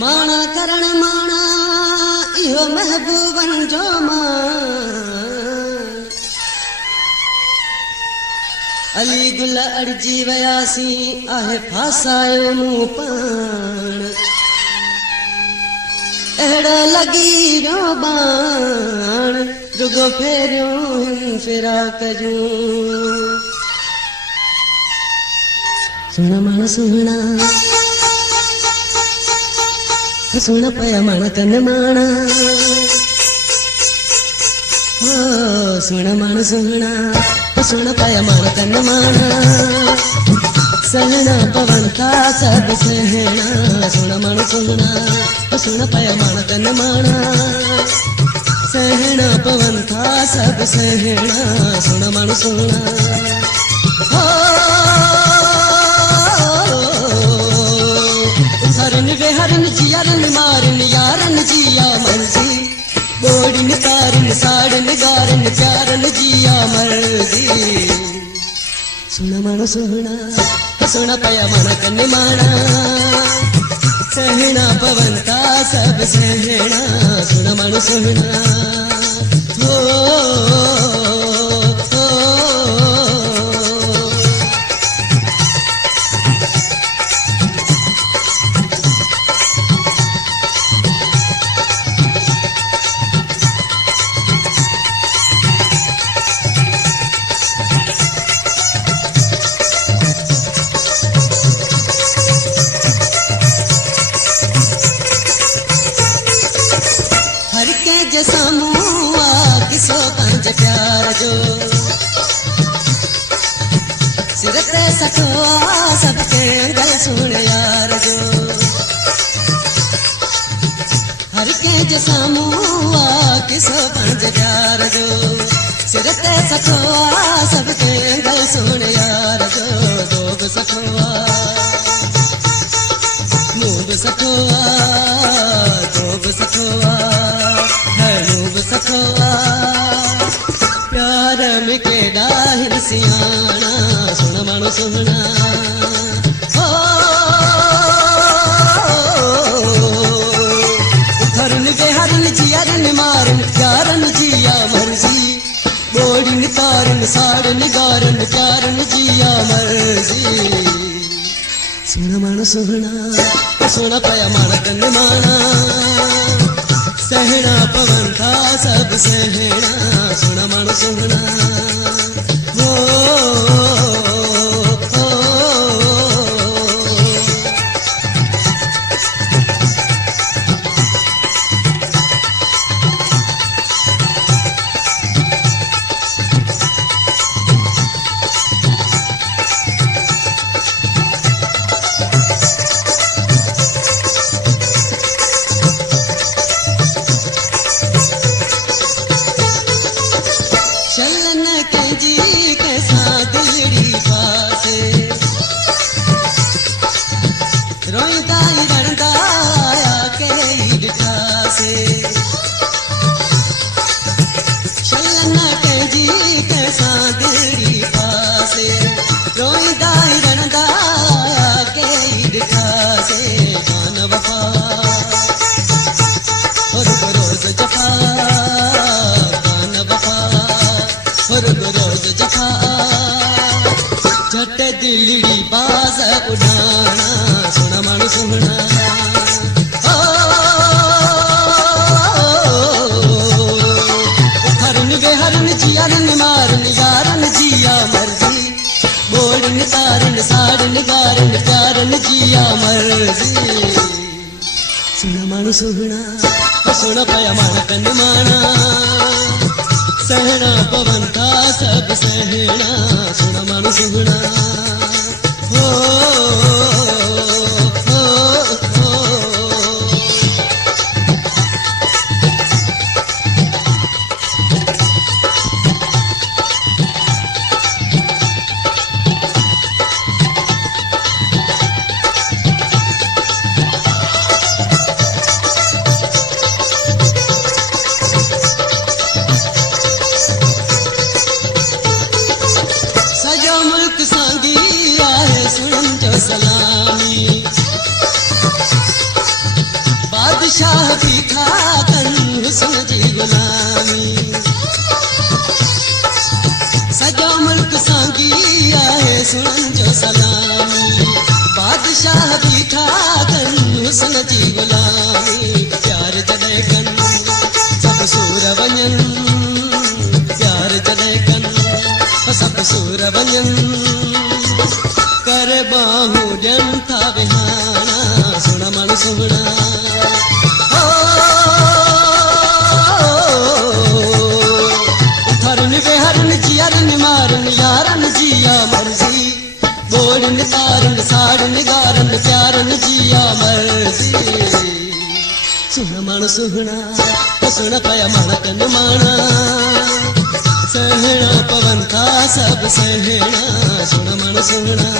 माना करण माना इहो महबूबन जो अली गुल अड़जी वयासी आहे फासायो मूं पाण अहिड़ा लगी वियो बाण रुगो फेरियो फिराक जूं सुण माण सुहिणा सुन पया माण कन माणा हो सुण माण सुहिणा सुन पया माण कन माणा सहना पवन था सब सहना सुण माण सुहिणा सुन पया माण कन माणा सहना पवन था सब सहना सुण माण सुहिणा हो हरन वे हरन जियारन मारन यारन जिया मर्जी बोड़न तारन साड़न गारन प्यारन जिया मर्जी सुन माण सुहिणा सुन पया माण कन माणा सहना पवन था सब सहना सुन माण सुहिणा हो सामुआ किसो पंज प्यार जो सिर ते सखवा सबके अंगल सुन यार जो हर के जो सामुआ किसो पंज प्यार जो सिर ते सखवा सबके अंगल सुन यार जो दोग सखवा मूब सखवा दोग सखवा प्यार में केड़ा हिर सियाना सुन माण सुहिणा हो हरन वे हरन जियारन मारन यारन जिया मर्जी बोड़न तारन साड़न गारन प्यारन जिया मर्जी सुन माण सुहिणा सुन पया माण कन माणा सहना पवन था सब सहना सुन माण सुहिणा हो चलन के जी के साथ दिलड़ी पासे रोईंदा ही रड़दा आया के ईडा से चलन के जी के साथ दिलड़ी पासे रोईंदा ही रड़दा आया के ईडा से जान वफा और रोज जफा रोज जफा झट दिलड़ी बाज उड़ाना सुन माण सुहिणा हरन वे हरन जियारन मारन यारन जिया मर्जी बोड़न तारन साड़न गारन प्यारन जिया मर्जी सुन माण सुहिणा सुन पया माण कन माणा सहना पवन था सब सहना सुन माण सुहिणा हो सजो सलामी बादशाह बीठा कन हुस्न जी गुलामी सॼो मुल्क सांगी आहे सुणन जो सलामी बादशाह बीठा कन हुस्न जी गुलामी प्यार जॾहिं कन सब सूर वञन प्यार जॾहिं कन सब सूर वञन कर बाहूं ॾियनि था विहाना सुण मन सुहिणा थरनि वेहरनि जियरनि मारनि यारनि जी आ मर्ज़ी ॿोड़नि तारनि साड़नि गारनि प्यारनि जी आ मर्ज़ी सुण मन सुहिणा सुण पया मणकन माणा सहणा पवन था सब सहणा सुण मन सुहिणा